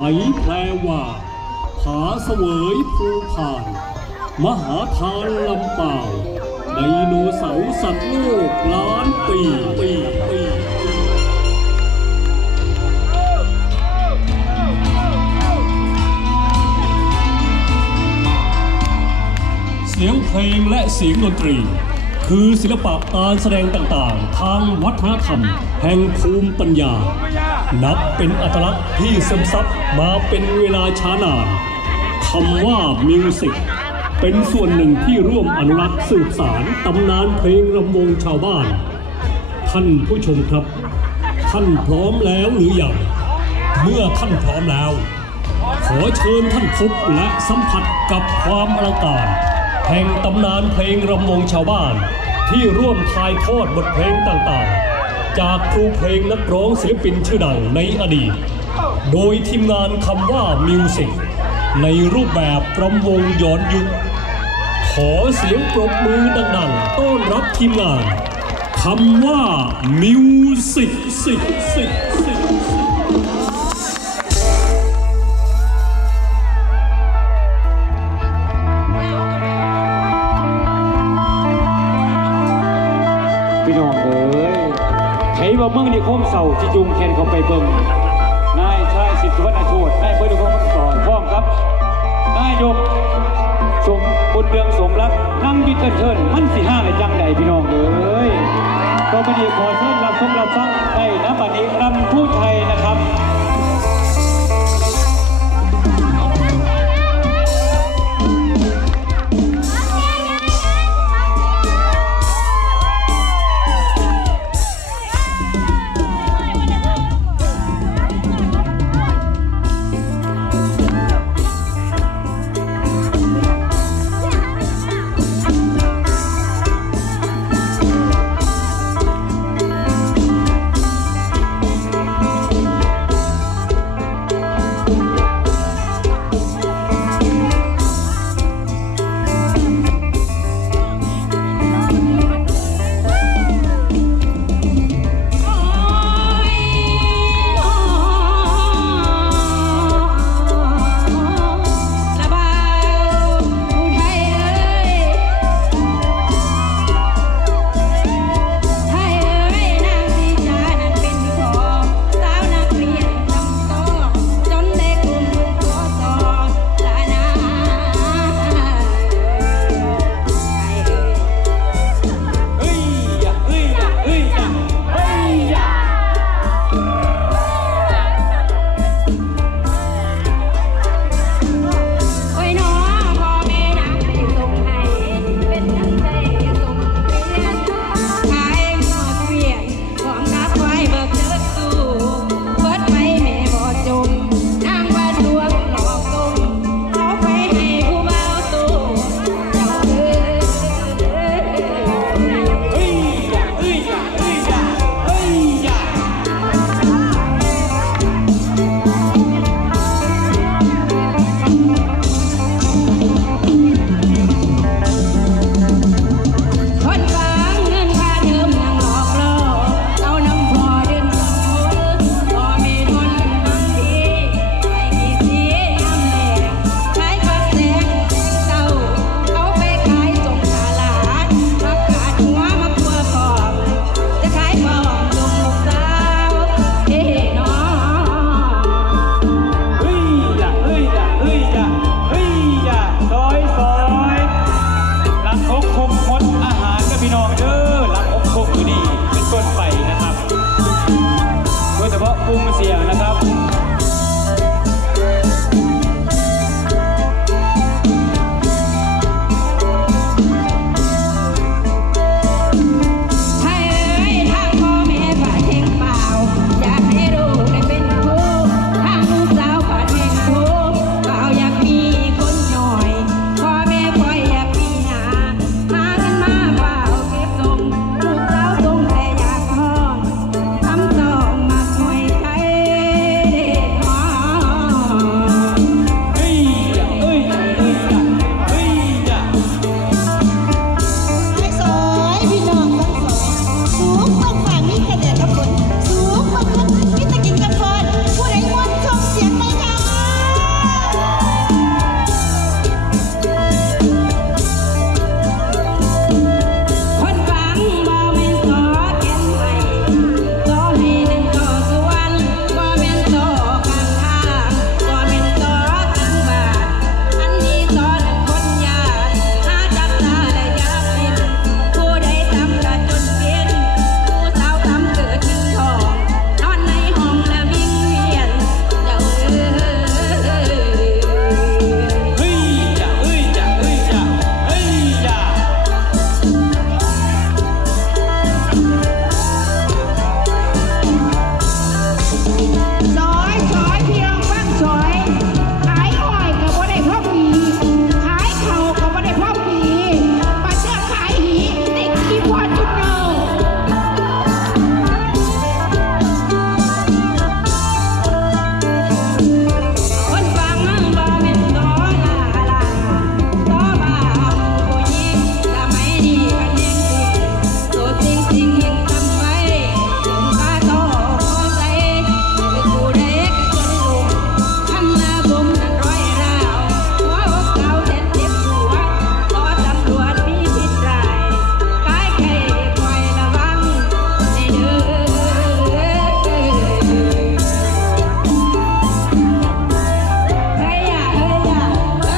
ไหแพรว่า ผาเสวยภูผ่าน มหาทานลำเปล่าไดโนเสาร์สัตว์โลกล้านปีปีปีเสียงเพลงและเสียงดนตรี คือศิลปะการแสดงต่างๆ ทางวัฒนธรรม แห่งภูมิปัญญา นับเป็นอัตลักษณ์ที่ซึมซับมาเป็นเวลาช้านานคำว่ามิวสิกเป็นส่วนหนึ่งที่ร่วมอนุรักษ์สืบสารตำนานเพลงรำวงชาวบ้าน ท่านผู้ชมครับ ท่านพร้อมแล้วหรือยังเมื่อท่านพร้อมแล้ว ขอเชิญท่านพบและสัมผัสกับความอลังการ แห่งตำนานเพลงรำวงชาวบ้าน ที่ร่วมถ่ายทอดบทเพลงต่างๆ จากครูเพลงนักร้องศิลปินชื่อดังในอดีต โดยทีมงานคำว่ามิวสิกในรูปแบบรำวงย้อนยุค ขอเสียงปรบมือดังๆ ต้อนรับทีมงานคำว่ามิวสิกสิกสิกสิก มืองนิคมเศร้าจิจุงแขนเขาไปเบิ่งนายชายสิทธิวัฒนโชตนายเบิร์ดคงสอนพร้อมครับนายยกสมบุญเรืองสมรักนั่งยิดกันเชิญมันสิห้าในจังใดพี่น้องเอ้ยก็ไม่ดีขอเชิญรับชมรับฟังได้นะบัดนี้นำผู้ไทยนะครับ